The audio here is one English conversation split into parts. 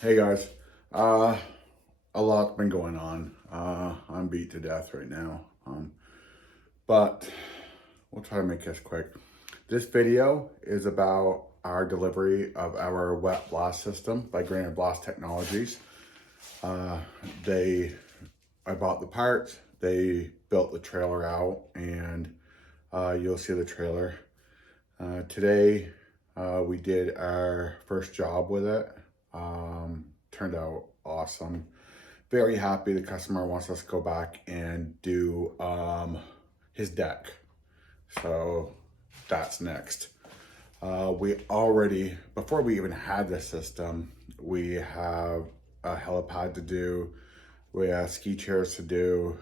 Hey guys, a lot's been going on. I'm beat to death right now. But we'll try to make this quick. This video is about our delivery of our wet blast system by Greener Blast Technologies. I bought the parts, they built the trailer out, and you'll see the trailer. Today, we did our first job with it. Turned out awesome. Very happy the customer wants us to go back and do his deck. So that's next. We already, before we even had the system, we have a helipad to do. We have ski chairs to do,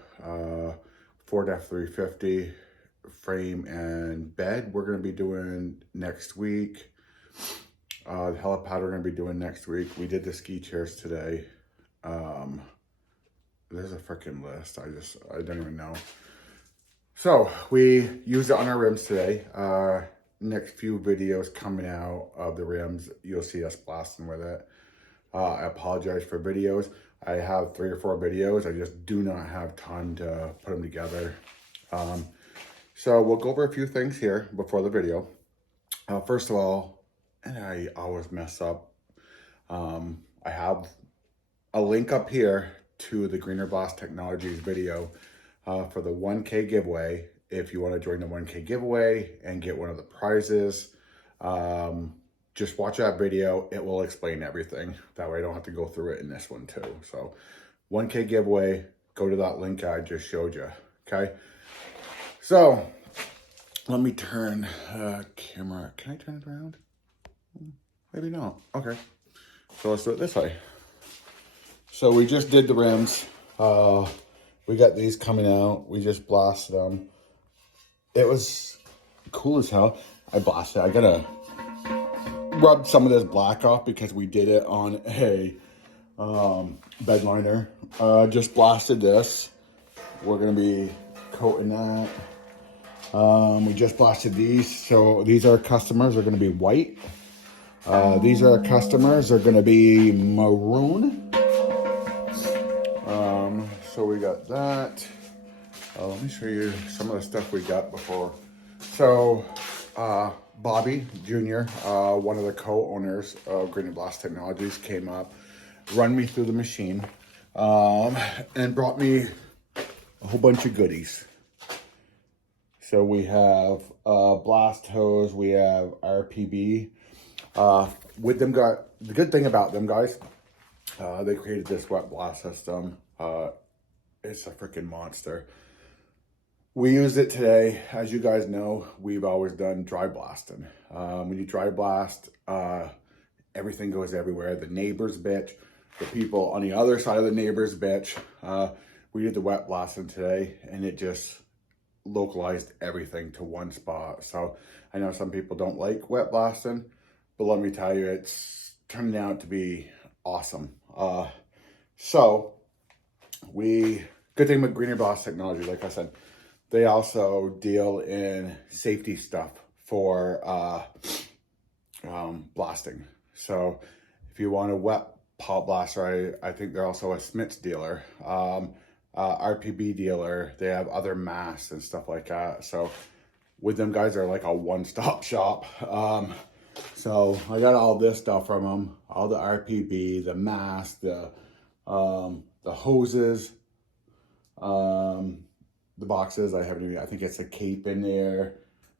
Ford F350 frame and bed we're going to be doing next week. The helipad we're going to be doing next week. We did the ski chairs today. There's a freaking list. I don't even know. So we used it on our rims today. Next few videos coming out of the rims, you'll see us blasting with it. I apologize for videos. I have 3 or 4 videos. I just do not have time to put them together. So we'll go over a few things here before the video. First of all, and I always mess up, I have a link up here to the Greener Blast Technologies video for the 1K giveaway. If you want to join the 1K giveaway and get one of the prizes, just watch that video. It will explain everything. That way I don't have to go through it in this one too. So 1K giveaway, go to that link I just showed you, okay? So let me turn camera. Can I turn it around? Maybe not. Okay. So let's do it this way. So we just did the rims. We got these coming out. We just blasted them. It was cool as hell. I blasted it. I gotta rub some of this black off because we did it on a bed liner. Just blasted this. We're gonna be coating that. We just blasted these. So these are customers. They're gonna be white. These are customers. They're gonna be maroon. So we got that. Let me show you some of the stuff we got before. So, Bobby Jr., one of the co-owners of Greener Blast Technologies, came up, run me through the machine, and brought me a whole bunch of goodies. So we have blast hose, we have RPB. With them, the good thing about them guys, they created this wet blast system. It's a freaking monster. We used it today. As you guys know, we've always done dry blasting. When you dry blast, everything goes everywhere. The neighbors bitch, the people on the other side of the neighbors bitch. We did the wet blasting today, and it just localized everything to one spot. So I know some people don't like wet blasting, but let me tell you, it's turning out to be awesome. Good thing with Greener Blast Technology, like I said, they also deal in safety stuff for blasting. So if you want a wet pot blaster, I think they're also a Smith's dealer, RPB dealer. They have other masks and stuff like that. So with them guys, they're like a one-stop shop. So I got all this stuff from them, all the RPB, the mask, the hoses, the boxes. I think it's a cape in there,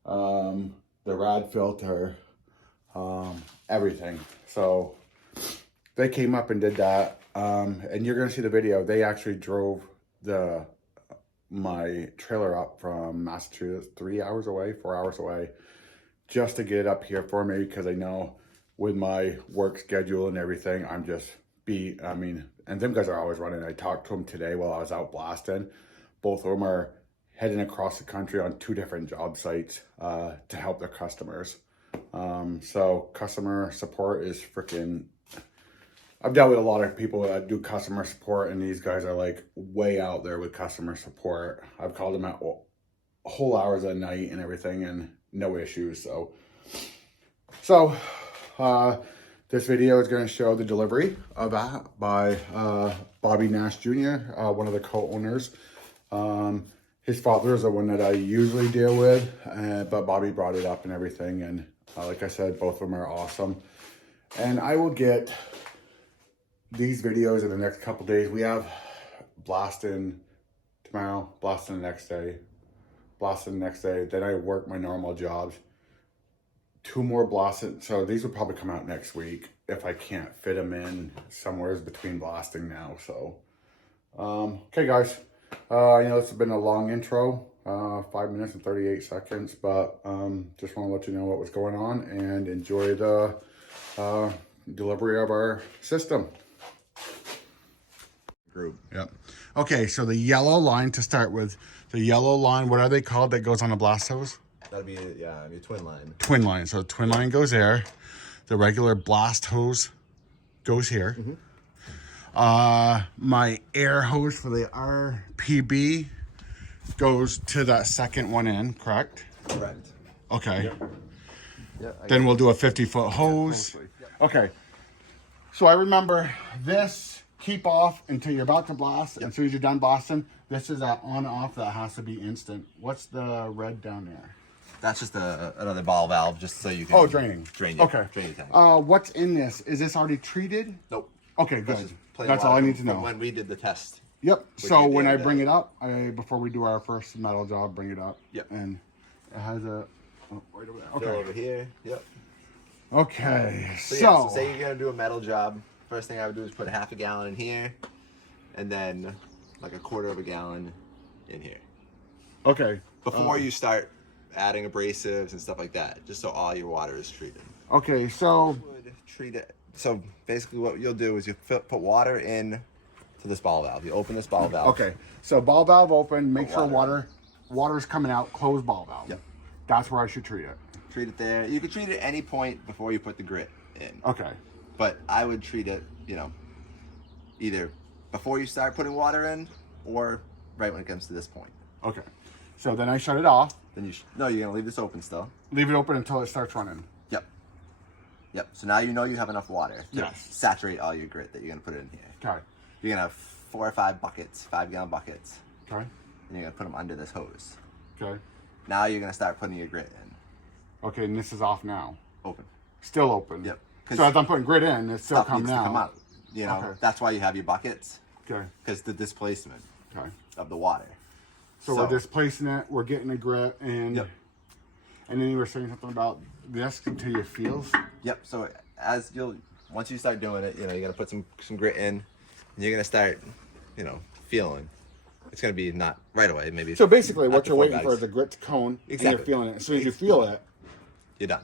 the rad filter, everything. So they came up and did that, and you're gonna see the video. They actually drove my trailer up from Massachusetts, 3 hours away, 4 hours away, just to get it up here for me, because I know with my work schedule and everything, I'm just and them guys are always running. I talked to them today while I was out blasting. Both of them are heading across the country on 2 different job sites to help their customers. So customer support is freaking, I've dealt with a lot of people that do customer support, and these guys are like way out there with customer support. I've called them at whole hours of the night and everything, and no issues. So This video is going to show the delivery of that by Bobby Nash Jr., one of the co-owners. His father is the one that I usually deal with, but Bobby brought it up and everything. And like I said, both of them are awesome. And I will get these videos in the next couple days. We have blasting tomorrow, blasting the next day, blasting the next day. Then I work my normal jobs. 2 more blasting. So these will probably come out next week if I can't fit them in somewhere between blasting now. So, okay, guys. I know this has been a long intro, 5 minutes and 38 seconds, but just want to let you know what was going on and enjoy the delivery of our system. Group. Yep. Okay, so the yellow line to start with. The yellow line, what are they called that goes on a blast hose? That'd be, yeah, it'd be a twin line. Twin line. So twin line goes there. The regular blast hose goes here. My air hose for the RPB goes to that second one in, correct? Correct. Okay. Yep, Then we'll do a 50-foot hose. Yep. Okay. So I remember this, keep off until you're about to blast. Yep. As soon as you're done blasting, this is that on-off that has to be instant. What's the red down there? That's just another ball valve, just so you can... Oh, draining. Drain your, okay. Drain your tank. What's in this? Is this already treated? Nope. Okay, good. That's all I need to know. When we did the test. Yep. So when I bring it up, before we do our first metal job, bring it up. Yep. And it has a... Oh, right over there. Okay. Fill over here. Yep. Okay. So, yeah, so say you're going to do a metal job. First thing I would do is put 1/2 gallon in here. And then like 1/4 gallon in here. Okay. Before you start adding abrasives and stuff like that, just so all your water is treated. Okay, so treat it. So basically, what you'll do is you put water in to this ball valve. You open this ball valve. Okay, so ball valve open. Make sure water's coming out. Close ball valve. Yep. That's where I should treat it. Treat it there. You can treat it at any point before you put the grit in. Okay. But I would treat it, either before you start putting water in or right when it comes to this point. Okay. So then I shut it off. Then no, you're gonna leave this open still. Leave it open until it starts running. Yep. Yep. So now you know you have enough water to yes. saturate all your grit that you're gonna put in here. Okay. You're gonna have 4 or 5 buckets, 5-gallon buckets. Okay. And you're gonna put them under this hose. Okay. Now you're gonna start putting your grit in. Okay, and this is off now. Open. Still open. Yep. So as I'm putting grit in, it's still coming out. Come out. Okay. That's why you have your buckets. Okay. Because the displacement of the water. So we're displacing it, we're getting the grit, and yep. And then you were saying something about this until your feels? Yep, so once you start doing it, you're gonna put some grit in, and you're gonna start, feeling. It's gonna be not right away, maybe. So basically what you're waiting for is the grit to cone, exactly. And you're feeling it. As soon as you feel it, you're done.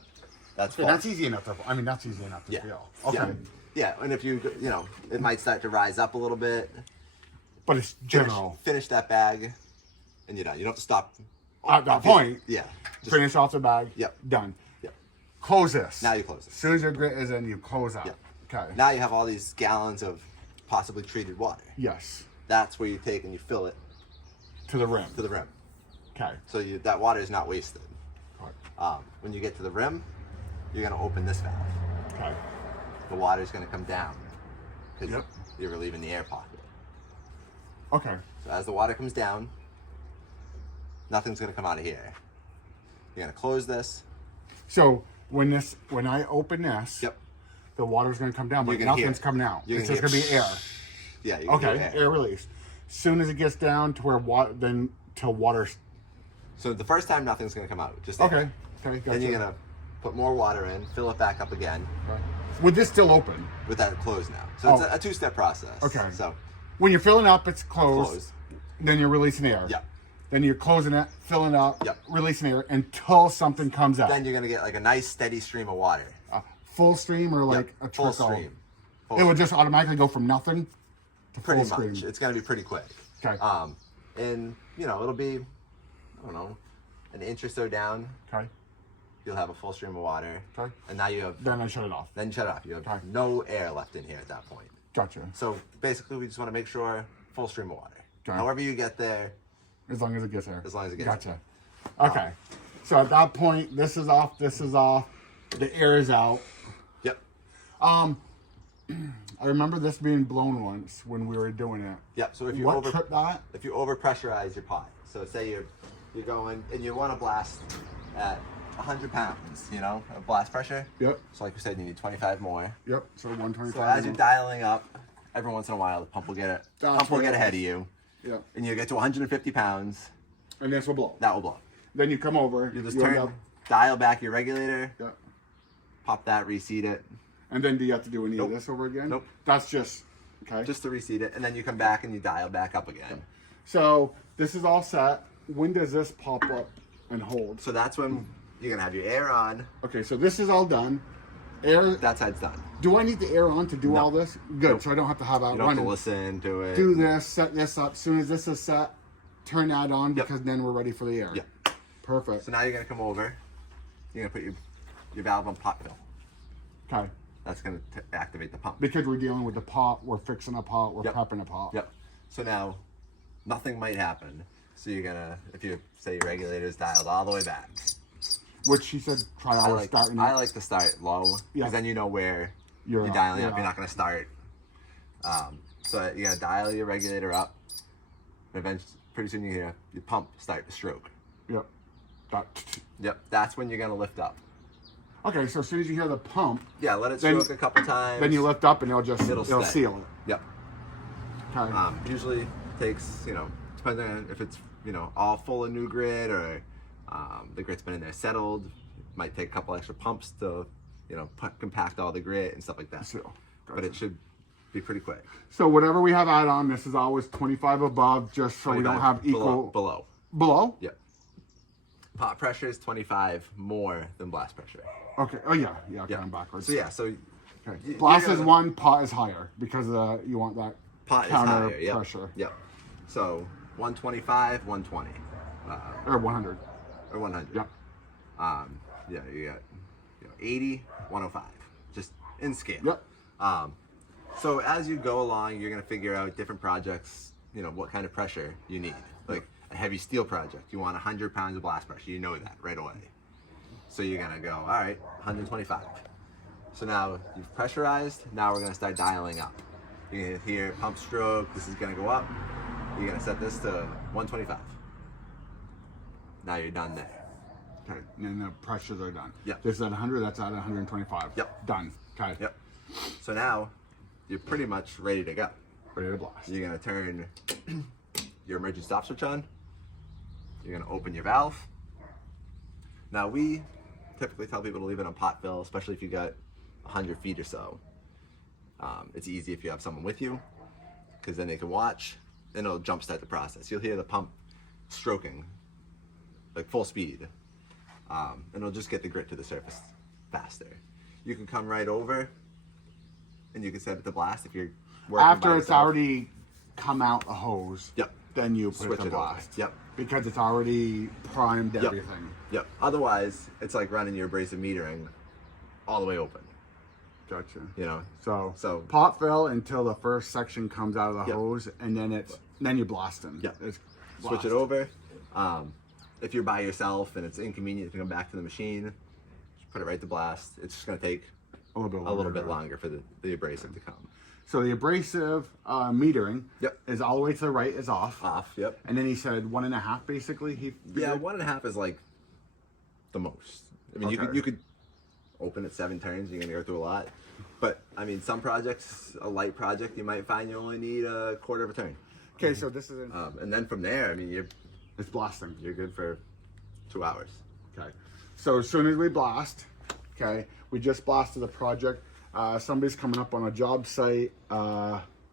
That's easy enough to, that's easy enough to feel. Okay. Yeah, and if it might start to rise up a little bit. But it's general. Finish that bag, and you're done. You don't have to stop. At that point, finish off the bag. Yep. Done. Yep. Close this. Now you close it. As soon as your grit is in, you close out. Yep. Okay. Now you have all these gallons of possibly treated water. Yes. That's where you take and you fill it. To the rim. To the rim. Okay. So that water is not wasted. Right. When you get to the rim, you're going to open this valve. Okay. The water is going to come down because you're relieving the air pocket. Okay. So as the water comes down, nothing's going to come out of here. You're going to close this. So when I open this, the water's going to come down, but nothing's coming out. It's just going to be air. Yeah. You're gonna hear air release. Soon as it gets down to where water. So the first time, nothing's going to come out. Just air. Okay. Gotcha. Then you're going to put more water in, fill it back up again. Right. With this still open? With that closed now. So it's a 2-step process. Okay. So when you're filling up, it's closed. Then you're releasing air. Yeah. Then you're closing it, filling up, releasing air until something comes out. Then you're going to get like a nice steady stream of water. Full stream or like a trickle? Full stream. It would just automatically go from nothing to pretty full much. stream. It's going to be pretty quick. Okay. And it'll be, I don't know, an inch or so down. Okay. You'll have a full stream of water. Okay. And now you have... Then I shut it off. Then you shut it off. You have no air left in here at that point. Gotcha. So basically we just want to make sure full stream of water. Okay. However you get there. As long as it gets there. As long as it gets there. Gotcha. Okay. So at that point, this is off, the air is out. Yep. I remember this being blown once when we were doing it. Yep. So if you What tripped that? if you over pressurize your pot, so say you're going and you want to blast at 100 pounds, you know, of blast pressure. Yep. So like we said, you need 25 more. Yep. So 125. So as you're dialing up, every once in a while the pump will get ahead of you. Yep. And you get to 150 pounds. And this will blow. That will blow. Then you come over. You just dial back your regulator. Yep. Pop that, reseat it. And then do you have to do any Nope. of this over again? Nope. That's just, okay. Just to reseat it, and then you come back and you dial back up again. So this is all set. When does this pop up and hold? So that's when you're gonna have your air on. Okay, so this is all done. Air. That side's done. Do I need the air on to do all this? Good. Nope. So I don't have to have that You don't have running. to listen to it. Do this, set this up. As soon as this is set, turn that on because then we're ready for the air. Yep. Perfect. So now you're gonna come over. You're gonna put your valve on pot fill. Okay. That's gonna activate the pump. Because we're dealing with the pot, we're fixing a pot, we're Yep. prepping a pot. Yep. So now, nothing might happen. So you're gonna, if you say your regulator's dialed all the way back. Which she said try I always starting. I like to start low because Yeah. then you know where You're you're up, dialing you're up. You're up. not gonna start. So you're gonna dial your regulator up. And eventually, pretty soon you hear your pump start to stroke. Yep. That. Yep. That's when you're gonna lift up. Okay, so as soon as you hear the pump, Yeah. Let it Then- stroke a couple times. then you lift up and it'll It'll stay. seal it. Yep. Okay. Usually takes, depending on if it's, all full of new grit or the grit's been in there settled. Might take a couple extra pumps to, compact all the grit and stuff like that. Seal. But it should be pretty quick. So whatever we have add on, this is always 25 above, just so we don't 25 have equal. Below. Below? Yep. Pot pressure is 25 more than blast pressure. Okay. Oh yeah. Yeah. Okay. Yep. I'm backwards. So yeah, so Okay. you're Blast is gonna- one, pot is higher because you want that pot is counter higher. Yep. pressure. Yep. So 125, 120, Or 100. or 100. Yep. Yeah, you got 80, 105, just in scale. Yep. So as you go along, you're gonna figure out different projects. What kind of pressure you need. Like a heavy steel project, you want 100 pounds of blast pressure. You know that right away. So you're gonna go, all right, 125. So now you've pressurized. Now we're gonna start dialing up. You're gonna hear pump stroke. This is gonna go up. You're gonna set this to 125. Now you're done there. Okay. And then the pressures are done. Yep. This is at 100. That's at 125. Yep. Done. Okay. Yep. So now you're pretty much ready to go. Ready to blast. You're gonna turn your emergency stop switch on. You're gonna open your valve. Now we typically tell people to leave it on pot fill, especially if you got 100 feet or so. It's easy if you have someone with you, because then they can watch, and it'll jumpstart the process. You'll hear the pump stroking, like full speed, and it'll just get the grit to the surface faster. You can come right over, and you can set it to blast if you're working After by it's yourself. already come out the hose. Yep. Then you put Switch it to it over. blast. Yep. Because it's already primed Yep. everything. Yep. Otherwise, it's like running your abrasive metering all the way open. Gotcha. So pot fill until the first section comes out of the Yep. hose, and then you're blasting. Yep. It's switch blast. it over. If you're by yourself and it's inconvenient to come back to the machine, just put it right to blast. It's just gonna take A little bit a little longer. bit longer for the abrasive to come. So the abrasive metering Yep. is all the way to the right is off. Off. Yep. And then he said 1.5 basically. Yeah, 1.5 is like the most. I mean, Okay. you could open it 7 turns. You're gonna go through a lot. But I mean, some projects, a light project, you might find you only need a quarter of a turn. Okay, so this is And then from there, I mean, it's blasting. you're good for 2 hours. Okay. So as soon as we blast, okay, we just blasted the project. Somebody's coming up on a job site.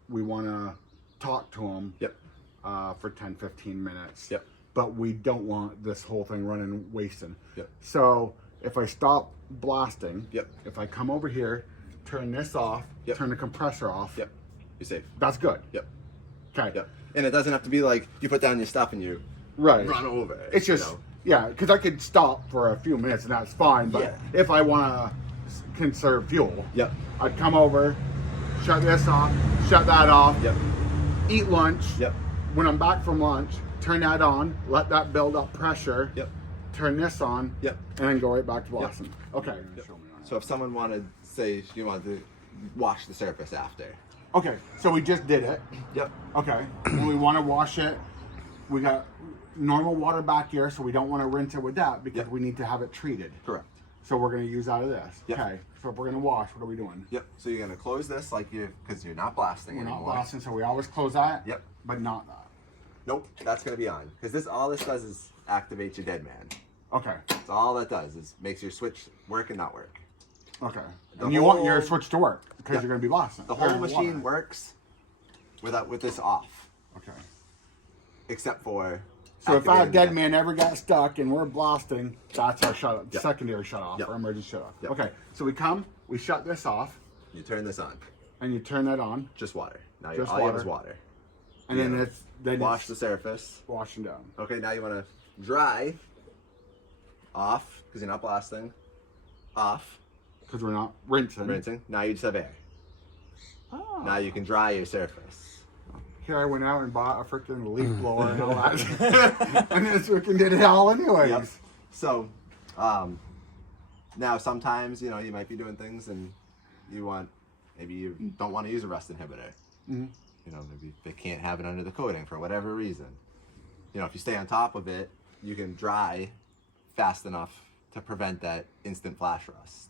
We want to talk to them. Yep. For 10-15 minutes. Yep. But we don't want this whole thing running wasting. Yep. So if I stop blasting, Yep. if I come over here, turn this off, Yep. turn the compressor off, Yep. You're safe. that's good. Yep. Okay. Yep. And it doesn't have to be like you put down your stuff and you Right. run over. It's just, yeah, because I could stop for a few minutes and that's fine. But Yeah. if I want to conserve fuel, Yep. I'd come over, shut this off, shut that off, Yep. eat lunch. Yep. When I'm back from lunch, turn that on, let that build up pressure. Yep. Turn this on. Yep. And then go right back to blasting. Okay. Show me on. So if someone wanted, say, you wanted to wash the surface after. Okay, so we just did it. Yep. Okay, when we want to wash it, we got normal water back here, so we don't want to rinse it with that because we need to have it treated. Correct. So we're going to use out of this. Yep. Okay, so if we're going to wash, what are we doing? Yep. So you're gonna close this like because you're not blasting We're anymore. not blasting, so we always close that. Yep. But not that. Nope. That's gonna be on because all this does is activate your dead man. Okay. That's all that does is makes your switch work and not work. Okay. The And you want your whole- switch to work because Yep. you're going to be blasting. The whole Or machine water. works with this off, Okay. except for. So if our activating dead the- man ever got stuck and we're blasting, that's our shut Yep. secondary shut off Yep. or emergency shut off. Yep. Okay. So we come, we shut this off, You turn this on. and you turn that on, Just water. Now Just all you have water. is water. and Yeah. then Wash it's the surface. washing down. Okay, now you want to dry off because you're not blasting. Off, Because we're not rinsing. rinsing. Now you just have air. Oh. Now you can dry your surface. Here I went out and bought a freaking leaf blower and all that. And this freaking did it all anyways. Yep. So, now sometimes you might be doing things and maybe you don't want to use a rust inhibitor. Mhm. Maybe they can't have it under the coating for whatever reason. If you stay on top of it, you can dry fast enough to prevent that instant flash rust.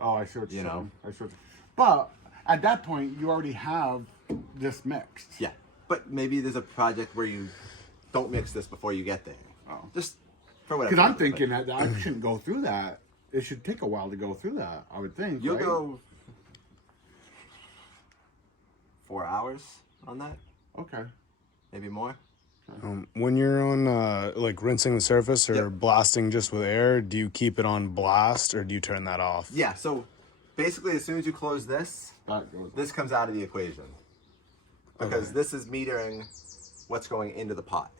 Oh, I see what you're You know. saying. I see what but at that point, you already have this mixed. Yeah, but maybe there's a project where you don't mix this before you get there. Oh. Just for whatever. Because I'm reason, thinking that I shouldn't go through that. It should take a while to go through that, I would think. but you'll right? go 4 hours on that, Okay. maybe more. When you're on like rinsing the surface or Yep. blasting just with air, do you keep it on blast or do you turn that off? Yeah. So basically, as soon as you close this, That goes. this comes out of the equation because Okay. this is metering what's going into the pot.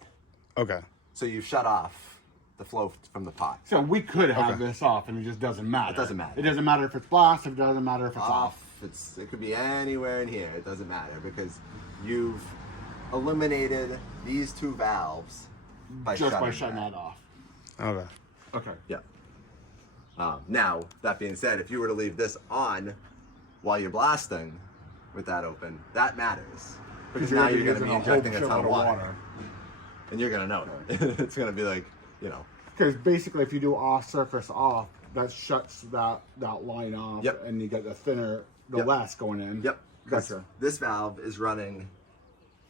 Okay. So you've shut off the flow from the pot. So we could have Okay. this off, and it just doesn't matter. It doesn't matter. It doesn't matter if it's blast. It doesn't matter if it's off. Off. It could be anywhere in here. It doesn't matter because you've eliminated these two valves by Just by shutting shutting that. that off. Okay. Okay. Yeah. Now, that being said, if you were to leave this on while you're blasting with that open, that matters. Because now you're going to be injecting a ton of water. And you're going to know it. It's going to be like, Because basically, if you do off surface off, that shuts that line off, Yep. and you get the thinner, the Yep. less going in. Yep. 'Cause Gotcha. this valve is running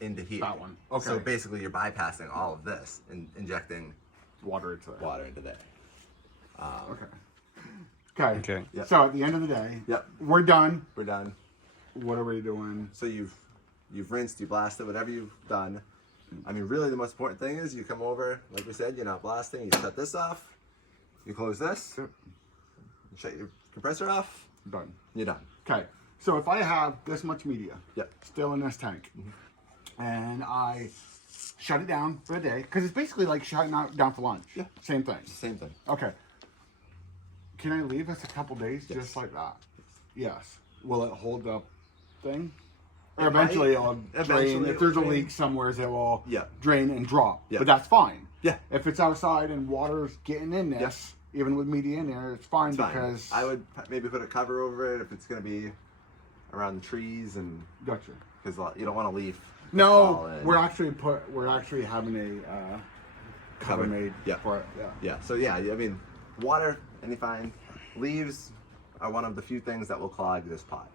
into here. That one. Okay. So basically, you're bypassing all of this and injecting Water into there. water into there. Okay. Okay. Okay. Yep. So at the end of the day, Yep. we're done. We're done. What are we doing? So you've rinsed, you blasted, whatever you've done. I mean, really, the most important thing is you come over, like we said, you're not blasting. You shut this off. You close this. Yep. You shut your compressor off. Done. You're done. Okay. So if I have this much media Yep. still in this tank, and I shut it down for a day, because it's basically like shutting it down for lunch. Yeah. Same thing. Same thing. Okay. Can I leave this a couple days Yes. just like that? Yes. Will it hold the thing? Or It eventually might. it'll drain. Eventually If there's a it'll drain. leak somewhere, it will Yeah. drain and drop. Yeah. But that's fine. Yeah. If it's outside and water's getting in this, even with media in there, it's fine It's fine. because I would maybe put a cover over it if it's going to be around the trees and Gotcha. because you don't want to leave. No, we're actually having a cover Cover. made Yeah. for it. Yeah. Yeah. So yeah, I mean, water, any fine. Leaves are one of the few things that will clog this pot.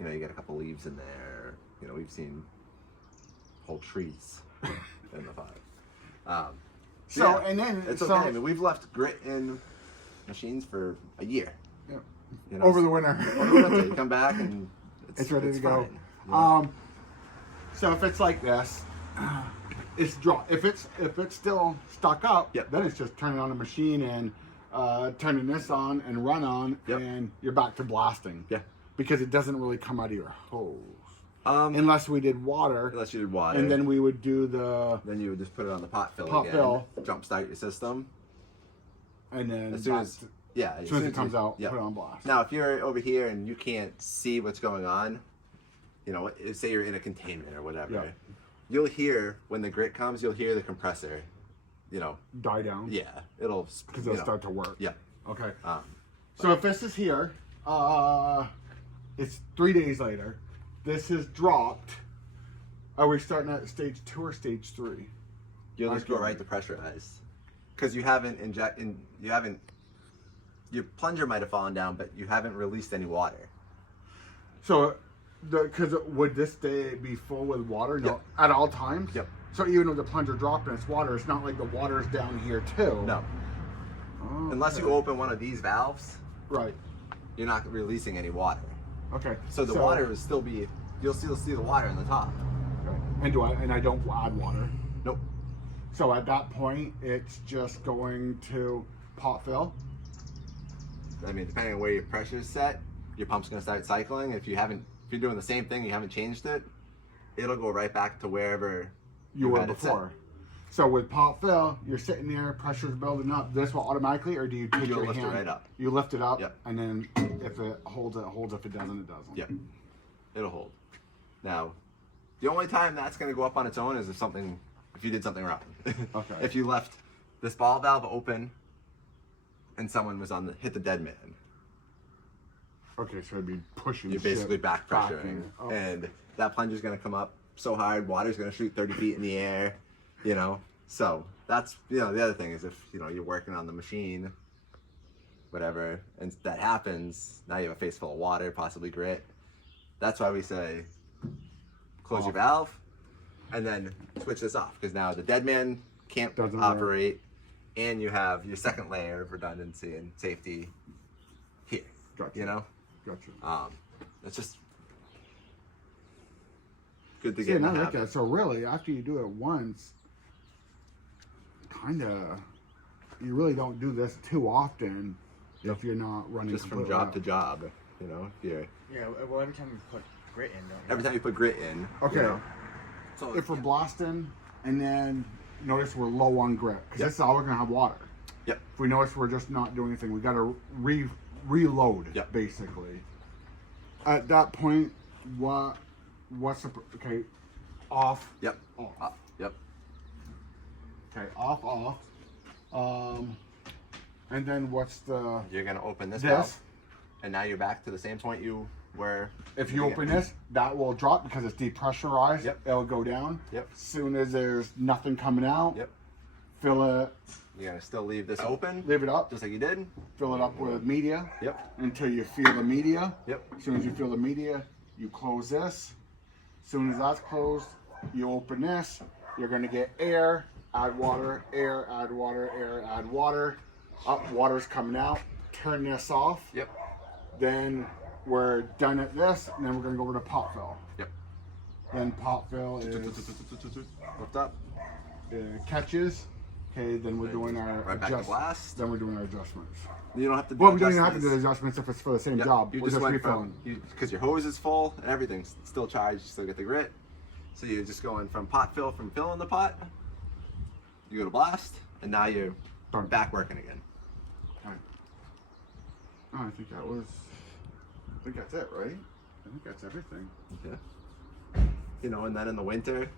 Okay. You get a couple leaves in there. We've seen whole trees in the pot. So yeah, and then it's so okay. I mean, we've left grit in machines for a year. yeah. Over the winter. Over the winter, you come back and It's ready to go. fine. Yeah. So if it's like this, it's draw. If it's still stuck up, Yep. then it's just turning on the machine and turning this on and run on, Yep. and you're back to blasting. Yeah. Because it doesn't really come out of your hose Unless unless we did water, you did water, and then we would do the then you would just put it on the pot fill Pot again. fill. Jumpstart your system. and then As soon back as to- as soon as it comes out, yeah. put it on blast. Now, if you're over here and you can't see what's going on, say you're in a containment or whatever, Yeah. you'll hear when the grit comes. You'll hear the compressor. Die down. Yeah, it'll Because it'll start to work. Yeah. Okay. Um, So if this is here, It's 3 days later. This is dropped. Are we starting at stage 2 or stage 3? You'll just go right to pressurized. Because you haven't your plunger might have fallen down, but you haven't released any water. So, because would this day be full with water? No, Yep. at all times? Yep. So even though the plunger dropped in its water, it's not like the water's down here too. No. Oh, Unless you okay. open one of these valves, Right. you're not releasing any water. Okay. So the water will still be, you'll still see the water in the top. Okay. And I don't add water. Nope. So at that point, it's just going to pot fill. I mean, depending on where your pressure is set, your pump's going to start cycling. If you're doing the same thing, you haven't changed it, it'll go right back to wherever You were had it set. before. So with pot fill, you're sitting there, pressure's building up. This will automatically, or do you take You'll your lift it hand? right up. You lift it up, Yep. and then if it holds, it holds. If it doesn't, it doesn't. Yep. It'll hold. Now, the only time that's going to go up on its own is if you did something wrong. Okay. If you left this ball valve open and someone was hit the dead man, Okay, so it'd be pushing. you're basically shit back pressuring, in. Oh. and that plunger's going to come up so hard, water's going to shoot 30 feet in the air, you know. So that's, the other thing is if, you're working on the machine, whatever, and that happens, now you have a face full of water, possibly grit. That's why we say close your valve and then switch this off, because now the dead man can't Doesn't work. operate, and you have your second layer of redundancy and safety here. Gotcha. Gotcha. It's just good to See, get in and the I like habit. that. So really, after you do it once, you really don't do this too often if you're not running Just from completely job out. to job, if you're Yeah, well, every time you put grit in, don't you? every time you put grit in. Okay. So If we're blasting, and then notice we're low on grit, because Yep. this is all we're gonna have water. Yep. If we notice we're just not doing anything, we gotta reload. Yep. Basically. At that point, what's the off? Yep. Off. Yep. Okay, off. And then what's the You're gonna open this this? valve, and now you're back to the same point you were. If you open this, that will drop because it's depressurized. Yep. It'll go down. Yep. As soon as there's nothing coming out, Yep. fill it, You're gonna still leave this open, leave it up, just like you did. fill it up with media Yep. until you feel the media. Yep. As soon as you feel the media, you close this. As soon as that's closed, you open this. You're gonna get air, add water, air, add water, air, add water. Up, water's coming out. Turn this off. Yep. Then we're done at this, and then we're gonna go over to pot fill. Yep. Then pot fill is Lift up. catches. Okay, then we're doing our Right back to blast. Then we're doing our adjustments. You don't have to. Well, we don't even have to do the adjustments if it's for the same Yep. job. You We're just went refilling. because your hose is full and everything's still charged, you still get the grit. So you're just going from pot fill, from filling the pot. You go to blast, and now you're Done. back working again. Okay. Oh, I think that's it, right? I think that's everything. Yeah. And then in the winter,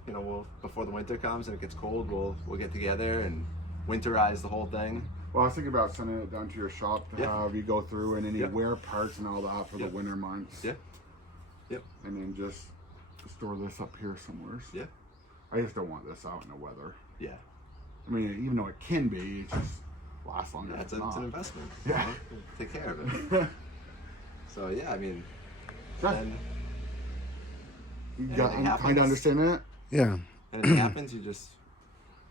before the winter comes and it gets cold, we'll get together and winterize the whole thing. Well, I was thinking about sending it down to your shop to Yeah. have you go through and any Yeah. wear parts and all that for Yeah. the winter months. Yeah. Yep. And then just store this up here somewhere. Yeah. I just don't want this out in the weather. Yeah. I mean, even though it can be, it just lasts longer. Yeah, it's than an not. investment. Yeah. Take care of it. So yeah, I mean, then You Anything happens. kind of understand that? Yeah. anything happens, you just.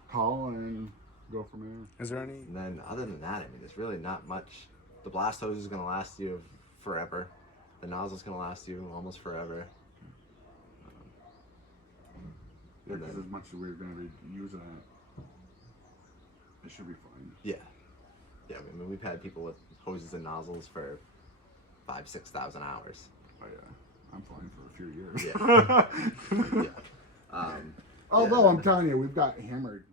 Call and go from there. Is there any? And then other than that, I mean, there's really not much. The blast hose is gonna last you forever. The nozzle's gonna last you almost forever. Yeah, And 'cause then- as much as we're going to be using it, it should be fine. Yeah. Yeah, I mean, we've had people with hoses and nozzles for 5,000-6,000 hours. Oh yeah, I'm fine for a few years. Yeah. Yeah. Although Yeah. I'm telling you, we've got hammered